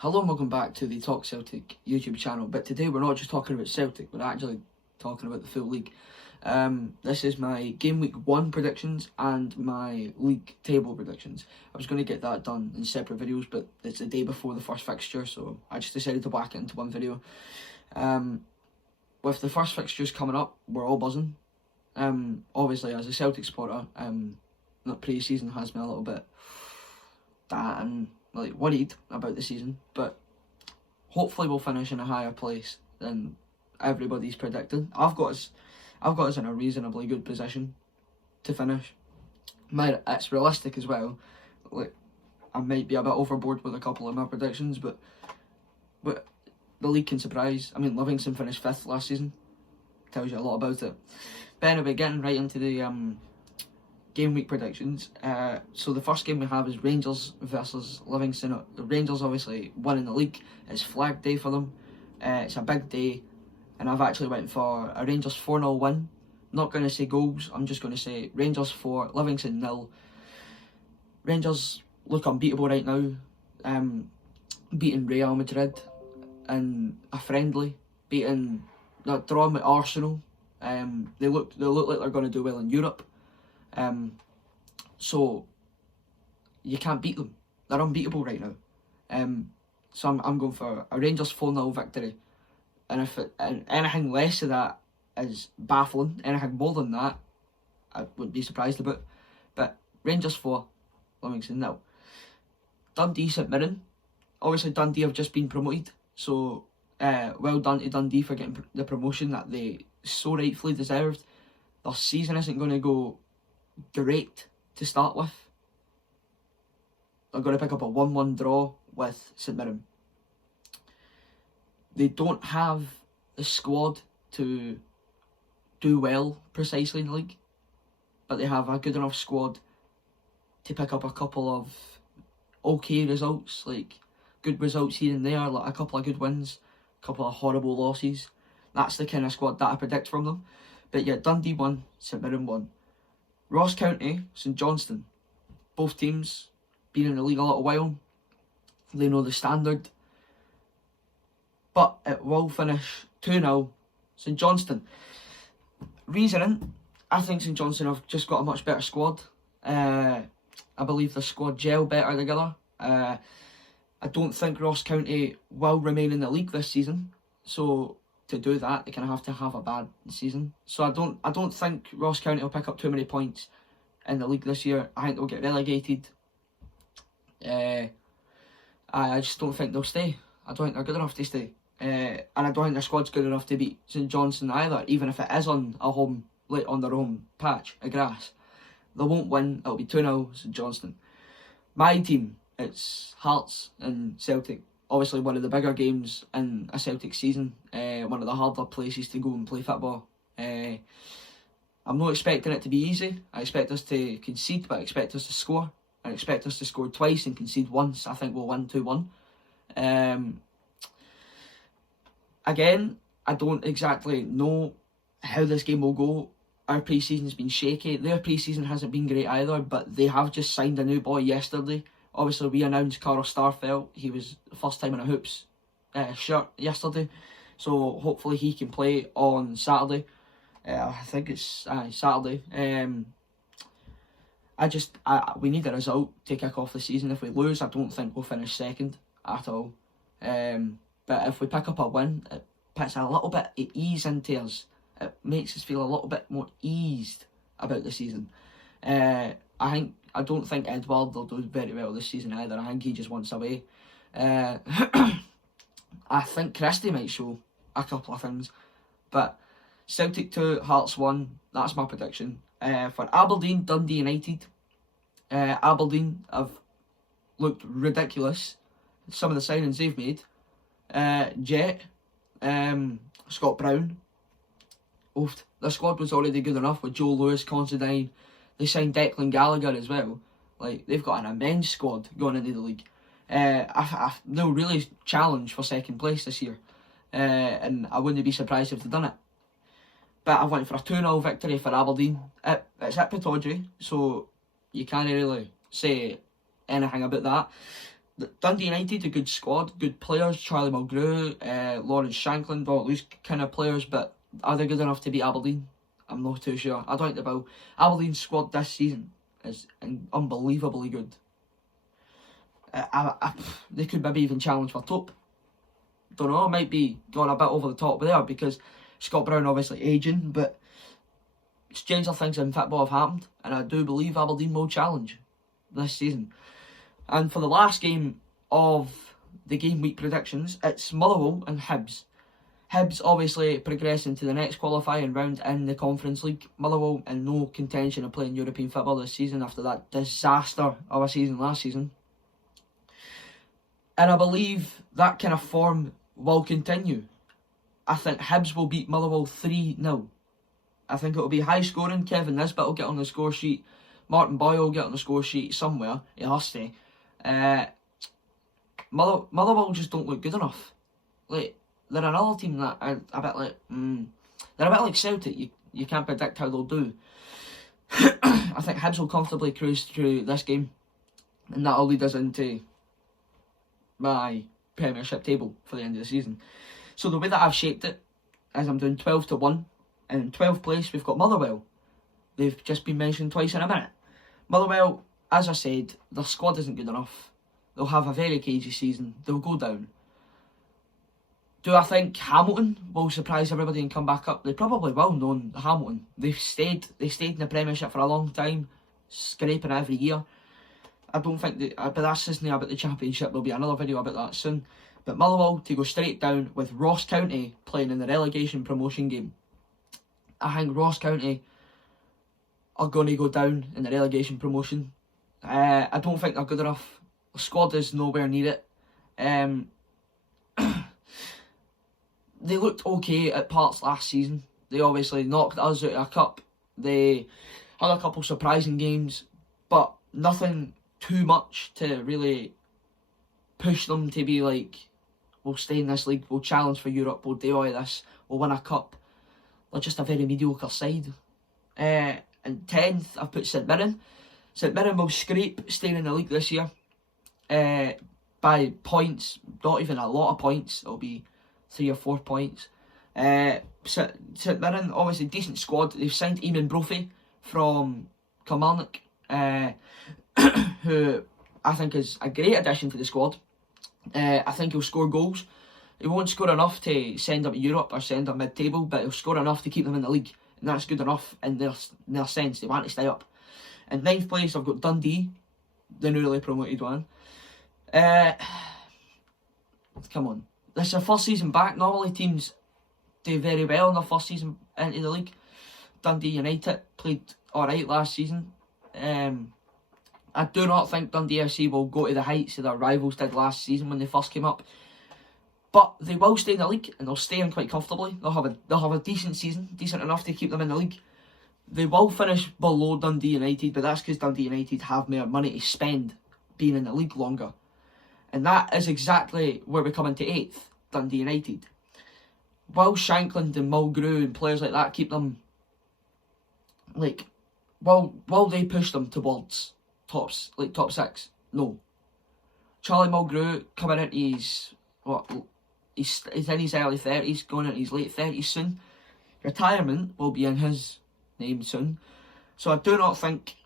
Hello and welcome back to the Talk Celtic YouTube channel, but today we're not just talking about Celtic, we're actually talking about the full league. This is my Gameweek One predictions and my league table predictions. I was going to get that done in separate videos, but it's the day before the first fixture, so I just decided to whack it into one video. With the first fixtures coming up, we're all buzzing. Obviously, as a Celtic supporter, that pre-season has me a little bit worried about the season, but hopefully we'll finish in a higher place than everybody's predicting. I've got us in a reasonably good position to finish. It's realistic as well. Like, I might be a bit overboard with a couple of my predictions, but the league can surprise. I mean, Livingston finished 5th last season. Tells you a lot about it. But anyway, getting right into the game week predictions. So the first game we have is Rangers versus Livingston. Rangers obviously winning the league. It's flag day for them. It's a big day, and I've actually went for a Rangers 4-0 win. Not going to say goals, I'm just going to say Rangers 4, Livingston 0. Rangers look unbeatable right now, beating Real Madrid in a friendly, drawing with Arsenal. They look like they're going to do well in Europe. So you can't beat them. They're unbeatable right now. So I'm going for a Rangers 4-0 victory. And if anything less of that is baffling, anything more than that, I wouldn't be surprised about. But Rangers 4, Livingston 0. Dundee St Mirren. Obviously Dundee have just been promoted, so well done to Dundee for getting the promotion that they so rightfully deserved. Their season isn't going to go great to start with. They're going to pick up a 1-1 draw with St Mirren. They don't have the squad to do well precisely in the league, but they have a good enough squad to pick up a couple of okay results, like good results here and there, like a couple of good wins, a couple of horrible losses. That's the kind of squad that I predict from them. But yeah, Dundee 1, St Mirren 1. Ross County, St Johnstone. Both teams been in the league a little while. They know the standard. But it will finish 2-0 St Johnstone. Reasoning, I think St Johnstone have just got a much better squad. I believe the squad gel better together. I don't think Ross County will remain in the league this season. So to do that, they kind of have to have a bad season. So I don't think Ross County will pick up too many points in the league this year. I think they'll get relegated. I just don't think they'll stay. I don't think they're good enough to stay. And I don't think their squad's good enough to beat St Johnstone either, even if it is on their home patch of grass. They won't win. It'll be 2-0 St Johnstone. My team, it's Hearts and Celtic. Obviously one of the bigger games in a Celtic season, one of the harder places to go and play football. I'm not expecting it to be easy. I expect us to concede, but I expect us to score. I expect us to score twice and concede once. I think we'll win 2-1. Again, I don't exactly know how this game will go. Our pre-season's been shaky. Their pre-season hasn't been great either, but they have just signed a new boy yesterday. Obviously, we announced Carl Starfelt. He was the first time in a Hoops shirt yesterday. So hopefully he can play on Saturday. I think it's Saturday. We need a result to kick off the season. If we lose, I don't think we'll finish second at all. But if we pick up a win, it puts a little bit of ease into us. It makes us feel a little bit more eased about the season. I don't think Edward will do very well this season either. I think he just wants away. I think Christie might show a couple of things. But Celtic 2, Hearts 1, that's my prediction. For Aberdeen, Dundee United. Aberdeen have looked ridiculous. Some of the signings they've made. Jet, Scott Brown. The squad was already good enough with Joe Lewis, Considine. They signed Declan Gallagher as well. Like, they've got an immense squad going into the league. They'll really challenge for second place this year. And I wouldn't be surprised if they'd done it. But I went for a 2-0 victory for Aberdeen. It's at Pittodrie, so you can't really say anything about that. Dundee United, a good squad, good players, Charlie Mulgrew, Lawrence Shankland, all those kind of players, but are they good enough to beat Aberdeen? I'm not too sure. I don't think they will. Aberdeen's squad this season is unbelievably good. They could maybe even challenge for top. Don't know, might be going a bit over the top there because Scott Brown obviously aging, but stranger things in football have happened, and I do believe Aberdeen will challenge this season. And for the last game of the game week predictions, it's Motherwell and Hibs. Hibs obviously progressing to the next qualifying round in the Conference League. Motherwell in no contention of playing European football this season after that disaster of a season last season. And I believe that kind of form will continue. I think Hibs will beat Motherwell 3-0. I think it will be high scoring. Kevin Nisbet will get on the score sheet. Martin Boyle will get on the score sheet somewhere. He has to. Motherwell just don't look good enough. Like, they're another team that are a bit like they're a bit like Celtic. You can't predict how they'll do. I think Hibs will comfortably cruise through this game, and that'll lead us into my Premiership table for the end of the season. So the way that I've shaped it is I'm doing 12-1, and in 12th place we've got Motherwell. They've just been mentioned twice in a minute. Motherwell, as I said, their squad isn't good enough. They'll have a very cagey season. They'll go down. Do I think Hamilton will surprise everybody and come back up? They probably will, knowing Hamilton. They stayed in the Premiership for a long time, scraping every year. I don't think but that's isn't about the Championship. There'll be another video about that soon. But Motherwell to go straight down with Ross County playing in the relegation promotion game. I think Ross County are going to go down in the relegation promotion. I don't think they're good enough. The squad is nowhere near it. They looked okay at parts last season. They obviously knocked us out of a cup. They had a couple surprising games, but nothing too much to really push them to be like, we'll stay in this league, we'll challenge for Europe, we'll do all of this, we'll win a cup. They're just a very mediocre side. And 10th, I've put St Mirren. St Mirren will scrape staying in the league this year by points, not even a lot of points. It'll be 3 or 4 points. St Mirren, obviously decent squad. They've signed Eamon Brophy from Kilmarnock, who I think is a great addition to the squad. I think he'll score goals. He won't score enough to send them to Europe or send them mid-table, but he'll score enough to keep them in the league, and that's good enough in their sense. They want to stay up. In 9th place, I've got Dundee, the newly promoted one. Come on. This is their first season back. Normally teams do very well in their first season into the league. Dundee United played alright last season. I do not think Dundee FC will go to the heights that their rivals did last season when they first came up. But they will stay in the league, and they'll stay in quite comfortably. They'll have a decent season, decent enough to keep them in the league. They will finish below Dundee United, but that's because Dundee United have more money to spend being in the league longer. And that is exactly where we come into 8th, Dundee United. Will Shankland and Mulgrew and players like that keep them, like, will they push them towards top 6? No. Charlie Mulgrew coming into his, he's in his early 30s, going into his late 30s soon. Retirement will be in his name soon. So I do not think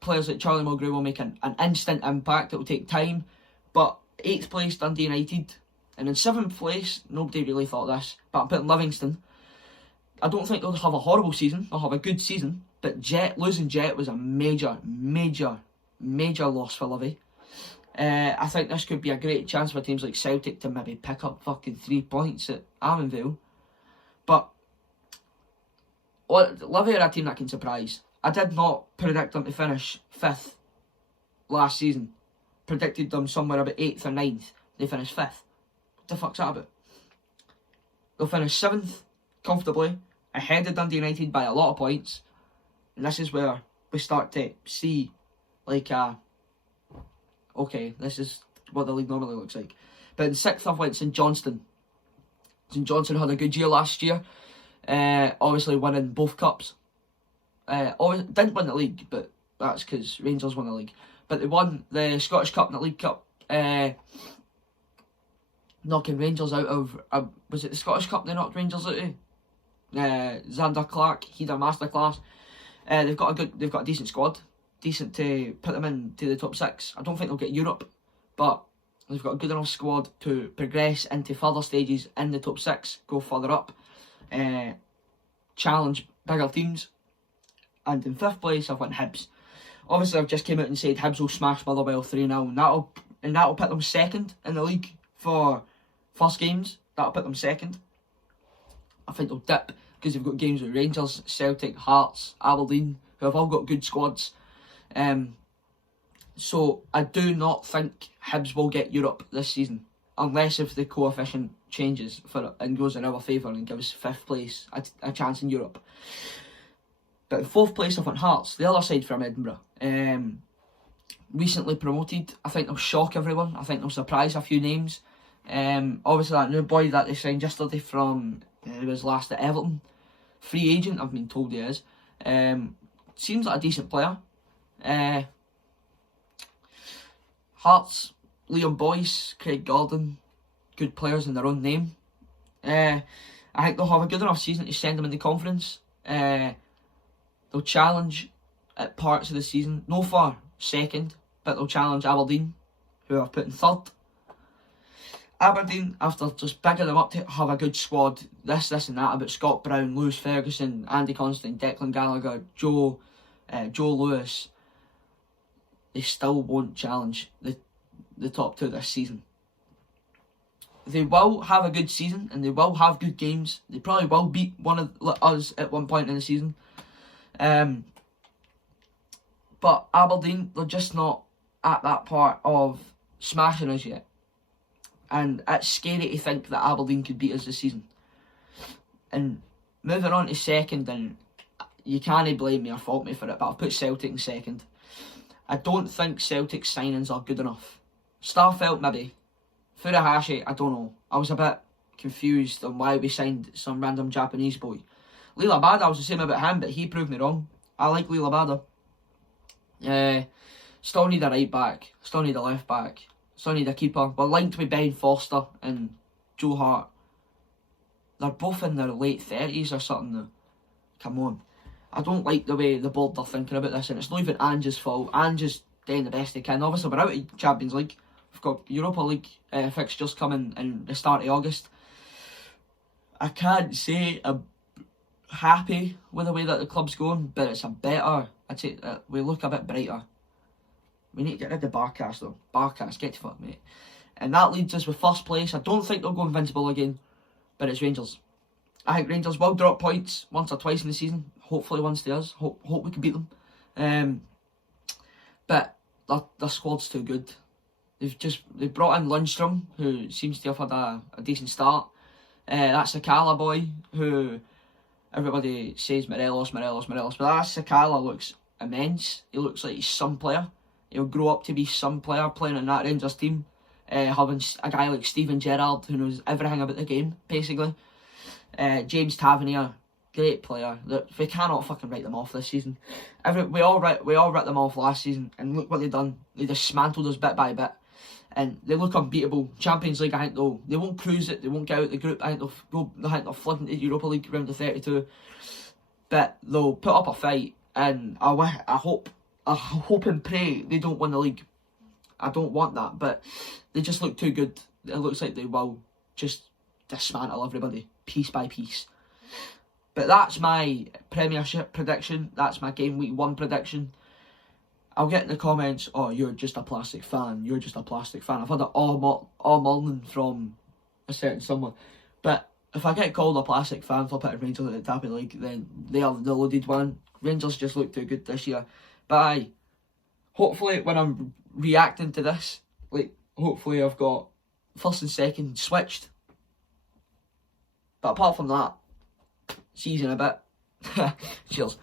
players like Charlie Mulgrew will make an instant impact. It will take time. But 8th place, Dundee United. And in 7th place, nobody really thought this, but I'm putting Livingston. I don't think they'll have a horrible season. They'll have a good season. But losing Jet was a major loss for Livy. I think this could be a great chance for teams like Celtic to maybe pick up fucking 3 points at Armenville. But Livy are a team that can surprise. I did not predict them to finish 5th last season. Predicted them somewhere about 8th or 9th. They finished 5th. What the fuck's that about? They'll finish 7th comfortably, ahead of Dundee United by a lot of points. And this is where we start to see, like, okay, this is what the league normally looks like. But in 6th, I've went St Johnstone. St Johnstone had a good year last year. Obviously winning both cups. Didn't win the league, but that's because Rangers won the league. But they won the Scottish Cup and the League Cup. knocking Rangers out of, was it the Scottish Cup they knocked Rangers out of? Xander Clark, he did a masterclass. They've got a decent squad, decent to put them into the top 6. I don't think they'll get Europe, but they've got a good enough squad to progress into further stages in the top 6, go further up, challenge bigger teams. And in 5th place, I've went Hibs. Obviously, I've just came out and said Hibs will smash Motherwell 3-0, and that'll put them 2nd in the league for first games. That'll put them 2nd. I think they'll dip because they've got games with Rangers, Celtic, Hearts, Aberdeen, who have all got good squads. So I do not think Hibs will get Europe this season, unless if the coefficient changes and goes in our favour and gives 5th place a chance in Europe. But in 4th place, I've went Hearts, the other side from Edinburgh. Recently promoted. I think they'll shock everyone. I think they'll surprise a few names. Obviously, that new boy that they signed yesterday from, he was last at Everton, free agent, I've been told he is. Seems like a decent player. Hearts, Liam Boyce, Craig Gordon, good players in their own name. I think they'll have a good enough season to send them in the conference. They'll challenge at parts of the season, no for 2nd, but they'll challenge Aberdeen, who I've put in 3rd. Aberdeen, after just bigging them up to have a good squad, this and that about Scott Brown, Lewis Ferguson, Andy Considine, Declan Gallagher, Joe Lewis, they still won't challenge the top 2 this season. They will have a good season and they will have good games. They probably will beat one of us at one point in the season. But Aberdeen, they're just not at that part of smashing us yet. And it's scary to think that Aberdeen could beat us this season. And moving on to 2nd, and you can't blame me or fault me for it, but I've put Celtic in 2nd. I don't think Celtic's signings are good enough. Starfelt, maybe. Furuhashi, I don't know. I was a bit confused on why we signed some random Japanese boy. Lila Bada, I was the same about him, but he proved me wrong. I like Lila Bada. Still need a right back. Still need a left back. Still need a keeper. We're linked with Ben Foster and Joe Hart. They're both in their late 30s or something though. Come on. I don't like the way the board are thinking about this, and it's not even Ange's fault. Ange's doing the best he can. Obviously, we're out of Champions League. We've got Europa League fixtures coming in the start of August. I can't say I'm happy with the way that the club's going, but it's a better. I'd say we look a bit brighter. We need to get rid of Barcast though. Barcast, get to fuck, mate. And that leaves us with 1st place. I don't think they'll go invincible again, but it's Rangers. I think Rangers will drop points once or twice in the season. Hopefully once to us. Hope we can beat them. But their squad's too good. They've brought in Lundstrom, who seems to have had a decent start. That Sakala boy, who everybody says Morelos, but that Sakala looks immense. He looks like he's some player. He'll grow up to be some player playing in that Rangers team. Having a guy like Steven Gerrard who knows everything about the game, basically. James Tavernier, great player. We cannot fucking write them off this season. We all writ them off last season, and look what they've done. They dismantled us bit by bit, and they look unbeatable. Champions League, I think they won't cruise it. They won't get out the group. I think they'll flood into Europa League round to 32, but they'll put up a fight. And I hope and pray they don't win the league. I don't want that, but they just look too good. It looks like they will just dismantle everybody piece by piece. But that's my Premiership prediction. That's my Game Week 1 prediction. I'll get in the comments, oh, you're just a plastic fan. You're just a plastic fan. I've had it all morning from a certain someone. But if I get called a plastic fan for putting Rangers at the top of the league, then they are the loaded one. Rangers just look too good this year. But hopefully when I'm reacting to this, hopefully I've got 1st and 2nd switched. But apart from that, season a bit. Cheers.